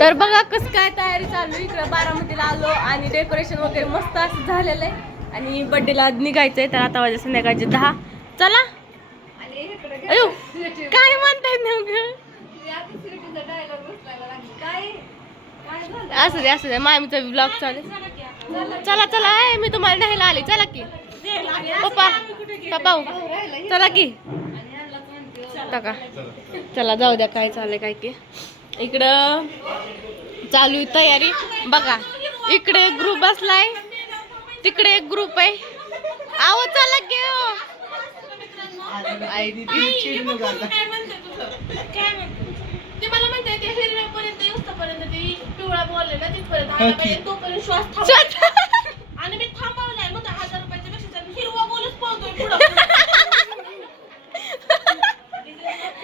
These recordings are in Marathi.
तर बघा कसं काय तयारी चालू आहे. इकडं बारामतीला आलो आणि डेकोरेशन वगैरे मस्त असं झालेलं आहे. आणि बर्थडेला निघायचंय तर आता वाजे संध्याकाळचे दहा. चला. अयो काय म्हणताय नेमकं? असू दे असू दे मामीचा ब्लॉग चालेल चला चला ए, मी तुम्हाला न्यायला आले. चला की. पप्पा पप्पा चला की. टाका चला जाऊ द्या काय चाललंय काय की. इकडं चालू आहे तयारी. बघा इकडे एक ग्रुप बसलाय तिकडे एक ग्रुप आहे. आहो चला की हो. ते मला म्हणते? ते हिरव्यापर्यंत येऊस्तपर्यंत ते पिवळा बोलले ना तिथपर्यंत आला पाहिजे तोपर्यंत श्वास थांबवा श्वास- आणि मी थांबवलाय मग हजार रुपयाच्या पेक्षा जास्त. हिरवा बोलच पळतोय पुढं.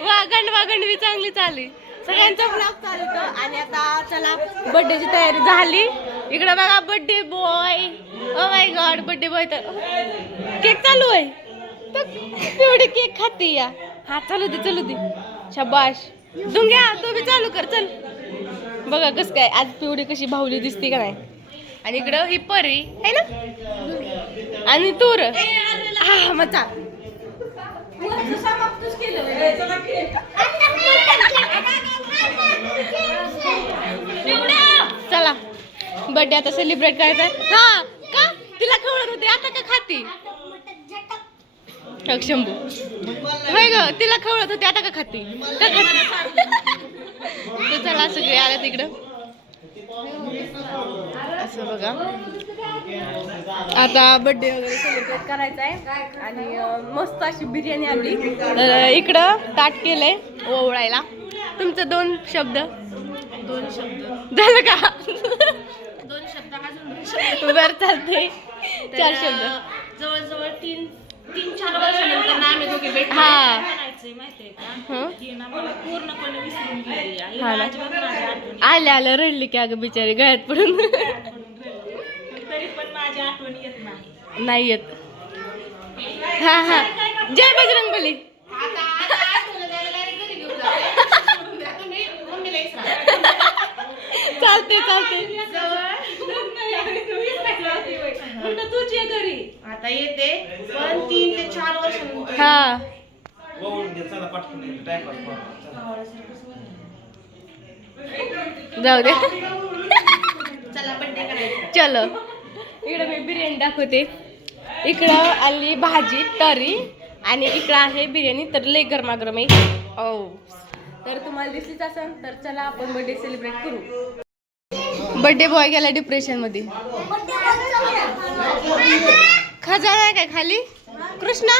वा गंडवा गंडवी चांगली चालली. सगळ्यांचा ब्लॉग चालू होतं आणि आता चला बर्थडेची तयारी झाली. इकडे बघा birthday boy oh my god birthday boy तर केक चालू आहे. तेवढे केक खाते या. हा चालू दे चालू दे. शबाश. घ्या तू बी चालू कर चल. बघा कस काय आज पिवडी कशी भावली दिसते का नाही. आणि इकडं ही परी आहे ना? आणि तूर. हा मचा चाल चला बर्थडे आता सेलिब्रेट करायचा. हा का? तिला खवळत होते आता का खाती? शंभू. होय ग तिला खवळत होते आता का खाती? का खाती? तर चला सगळे आले तिकडं. असं बघा. आता बर्थडे वगैरे सेलिब्रेट करायचा आहे. आणि मस्त अशी बिर्याणी आणली. तर इकडं ताट केलंय ओवळायला. तुमचं दोन शब्द. दोन शब्द. झालं का दोन शब्द अजून दोन शब्द बर चालते चार शब्द जवळजवळ तीन तीन चार वर्षानंतर ना आम्ही दोघे भेटलो हा. काय म्हणायचंय माहितीये का हं? ही ना मला पूर्णपणे विसरून गेली आहे. हा ना. अजिबात माझ्या आठवणी आले आलं रडली की अगं बिचारी गळ्यात पडून पडून राहिली. तरी पण माझी आठवण येत नाही नाही येत हा हा जय बजरंग बली आता आता आठवलं त्याला direct घरी घेऊन जा. सोडून द्या तुम्ही, मम्मीला इसरा. चालते चालते म्हणलं तूच ये घरी आता येते. पण तीन ते चार वर्षानंतर. हा. जाऊ दे. चला बड्डे करायचा. चलो. इकडं मी बिर्याणी दाखवते. इकडं आली भाजी तरी. आणि इकडं आहे बिर्याणी तर लय गरमागरम आहे. ओ तर तुम्हाला दिसलीच असेल तर चला आपण बर्थडे सेलिब्रेट करू. बर्थडे बॉय गेला डिप्रेशनमध्ये. खजाना आहे काय खाली? कृष्णा?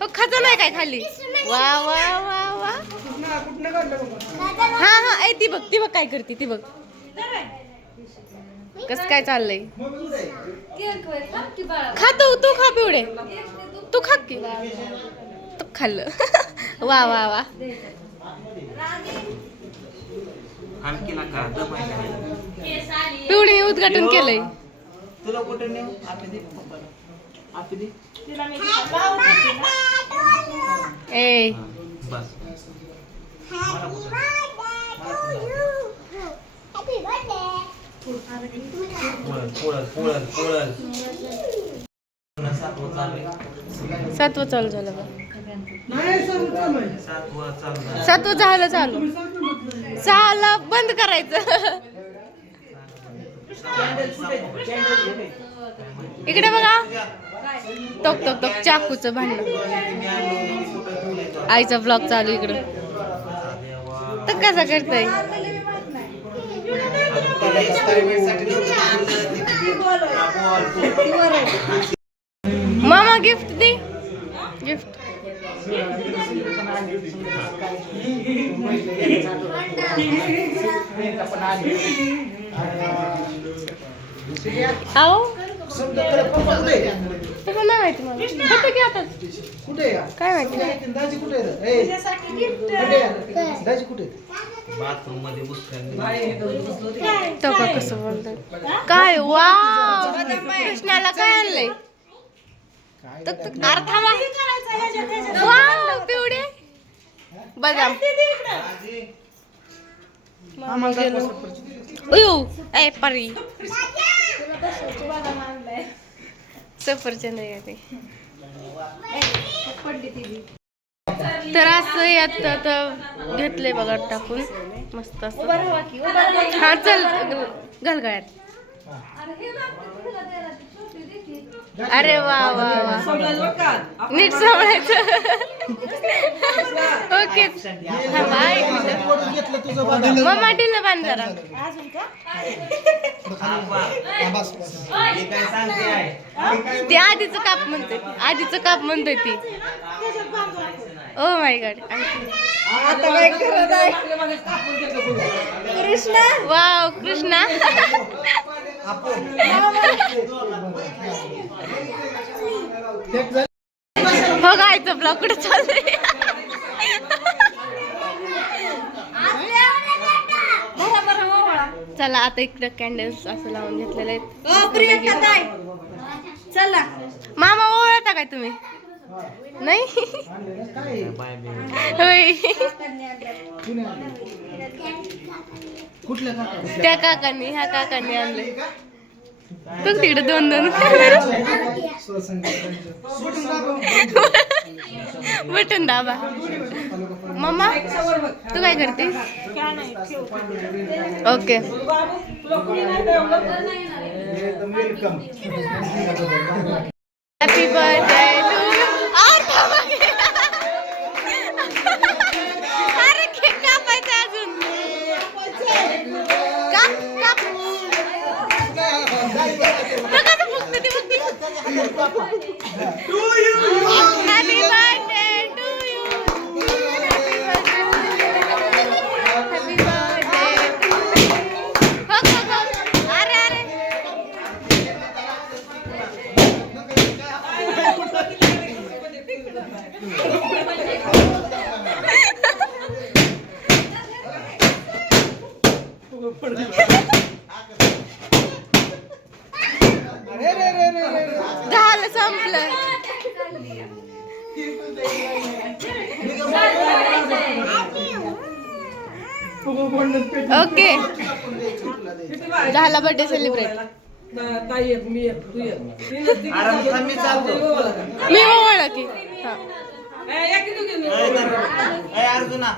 हो खजाना आहे काय खाली? वा वा वा वा. हा हा ऐ ती बघ ती बघ काय करते ती बघ. कस काय चाललंय? खा तू तू खा पिवडे. तू खा की. तू खाल्लं. वा वा वा? पिवडे उद्घाटन केलंय. तुला कुठे नेऊ आपी दे पप्पाला. आपी दे ए बस पोळल, पोळल, पोळल. पुन्हा सातवं चालू आहे. सातवं चालू झालं बघ सातवं चालू झालं. सातवं झालं चालू सहाला बंद करायचं इकडे बघा. टोक टोक टोक चाकूचं भांडण. आईचा ब्लॉग चालू इकडं. तर कसा करताय? मामा गिफ्ट दे. गिफ्ट ते माहिती मला. होतं की आता. कुठे काय माहिती? दाजी कुठे दाजी कुठे बाथरूममध्ये मुस्कान तो का कसं बोलतोय? काय? वा कृष्णाला काय आणलंय? तक तक अरे थांबा वाव पिवडे बदाम. मामा गेलो. उयो ए परी. सफरचंद तर असं यात आता घेतलंय बघा टाकून. मस्त असं. हा चल घाल गळ्यात अरे वा वा वा. नीट सांभाळायचं ओके. मम्मा ढिलं बांध जरा हे काय सांगते आहे ते आधीचं काप म्हणते आधीचं काप म्हणते ती. ओ माय गॉड कृष्णा? वाव कृष्णा. गायचं ब्लॉक कुठे चाललंय चला आता इकडे कॅन्डल्स असं लावून घेतलेले आहेत. चला मामा ओळखता काय तुम्ही? नाही? त्या काकांनी ह्या काकांनी आणले. बघ तिकडे दोन दोन बटन दाबा. मम्मा तू काय करते ओके. हॅपी बर्थडे टू अरे केक कापायचा अजून काप काप बघा तर फक्त ती फक्त happy birthday to you happy birthday हो हो हो अरे अरे झालं संपलं ओके. झाला बर्थडे सेलिब्रेट मी मी ओळख. की हा. अर्जुना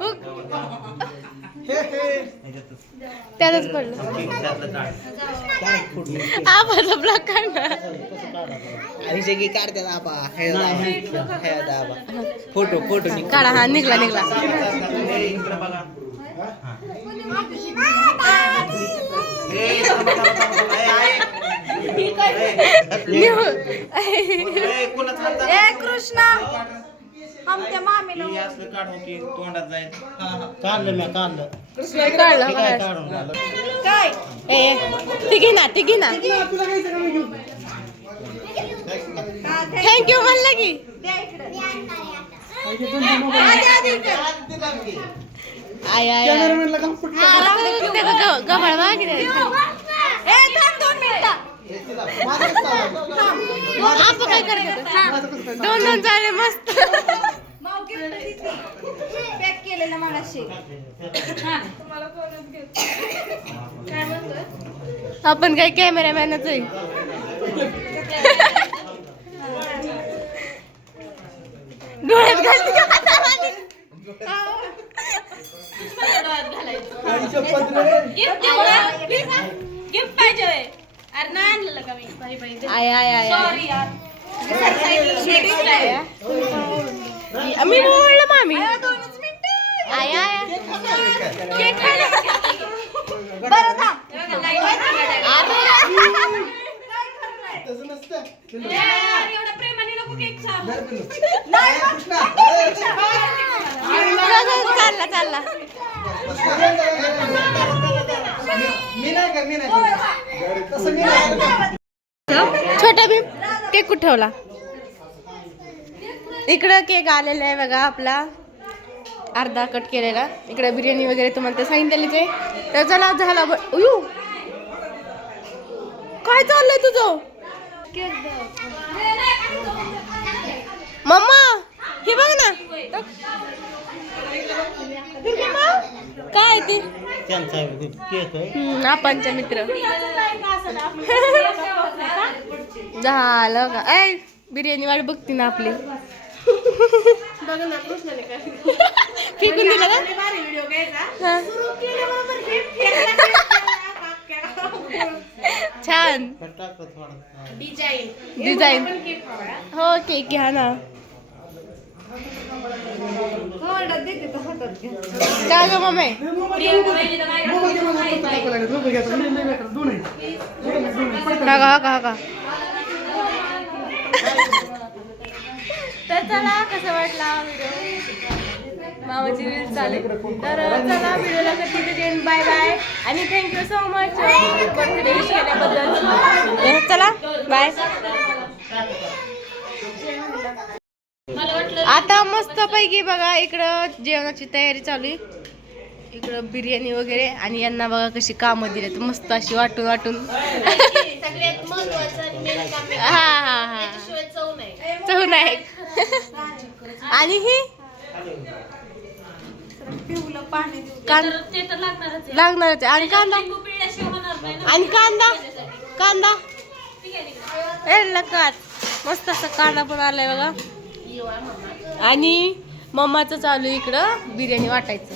उग, ह्याच्यातच. त्यातच पडलं. काढ. आबाचा ब्लॉक काढणार फोटो फोटो काढा हा निघला निघला. हा. कृष्णा. आमच्या मामीला हे असलं काढू की तोंडात जाईल. काढलं मी काढलं. काढला काय काढून झालं? काय? ए ती घे ना ती घे ना. थँक्यू म्हणलं की. द्या इकडे. आय आय आय. त्याचं ग- गबाळ मागे द्यायचं. ए थांब दोन मिनिटं. आपण काय करतो दोन दोन चाले मस्त. पॅक केलेलं मागाशी. आपण काय कॅमेरामॅनच आहे. डोळ्यात घालते गिफ्ट पाहिजे अरे नाही आणलेलं का मी बाई बाई आय आय आय सॉरी यार मी बोललं मामी. आय आय केक खायला बरं थांब एवढं प्रेमाने नको केक छाप चालला चालला. छोटा भीम केक कुठे ठेवला? इकडं केक आलेला आहे बघा आपला. अर्धा कट केलेला. इकडे बिर्याणी वगैरे तुम्हाला ते सांगितलेलीच आहे. तर चला झाला ब- उयू! काय चाललंय तुझं? मम्मा हे बघ ना. काय ते? आपणचे आपणच्या मित्र. झालं का? ऐ बिर्याणी वाट बघते ना आपली बघ ना कृष्णाने काय फेकून दिलं छान डिझाईन हो केक घ्या ना काय ग मम्मी का का का चला कसं वाटला व्हिडिओ मामाची रील चालेल तर चला व्हिडिओला कधी बाय बाय आणि thank you so much birthday wish केल्याबद्दल. चला बाय आता मस्त पैकी बघा इकडं जेवणाची तयारी चालू आहे. इकडं बिर्याणी वगैरे आणि यांना बघा कशी कामं दिलेत. मस्त अशी वाटून वाटून. सगळ्यात महत्वाचं. हा हा हा. चव नाही. आणि ही? पिवलं पाणी देऊ कांदा ते तर लागणारच आहे. लागणारच आहे. आणि कांदा. आणि कांदा? कांदा? ठीक आहे, ठीक आहे. ए लकात. मस्त असं कांदा पण आलाय बघा. आणि? मम्माचं चालू इकडं बिर्याणी वाटायचं.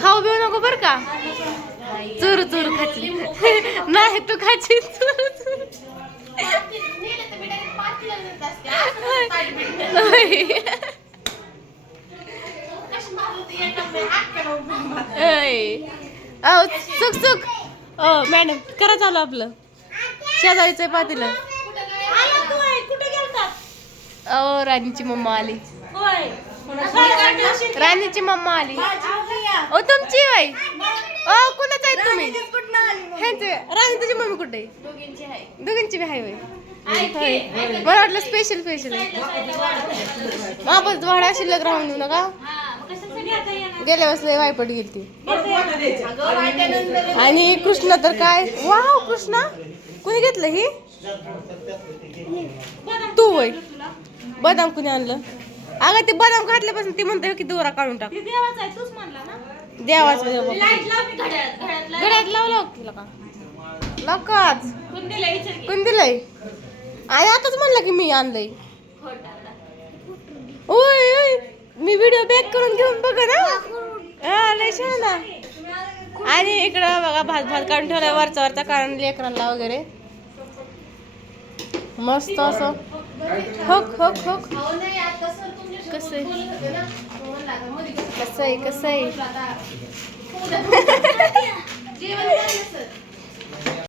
खाऊ बिऊ नको बर का? चुरू चुर खाची नाही तू खाची चुरू अहो चुक चुक मॅडम करा चालू आपलं. शेजारीचं पातीला. अहो राणीची मम्मा आली. राणीची मम्मा आली. ओ तुमची वय ओ कुणाच आहे तुम्ही? ह्यांचे राणी तुझी मम्मी कुठे आहे? दोघींची आहे. दोघींची बी होय. मला वाटलं स्पेशल स्पेशल वापस वाडा शिल्लक राहून देऊ नका. गेल्या वेळेस लय वायपट गेली ती आणि कृष्ण तर काय? वाव कृष्णा. कुणी घेतलं ही? तू वय बदाम कुणी आणलं अगं ते बदाम घातल्यापासून ती म्हणते की दोरा काढून टाक देवाचा आहे, तूच म्हणला ना? देवाचं देवा लाइट लाव की घड्याळात, घड्याळात लाव. गड्यात लावला तिला का कोण विचार की. कोण दिलंय आणि आताच म्हणलं की मी आणलंय खोटं आता. ओय ओय मी व्हिडिओ बॅक करून घेऊन बघ ना हा लय छान आहे. आणि इकडं बघा भात भात काढून ठेवलाय वरचा वरचा कारण लेकरांना वगैरे मस्त असं होक होक होक. कसं आहे? कसं आहे कसं आहे?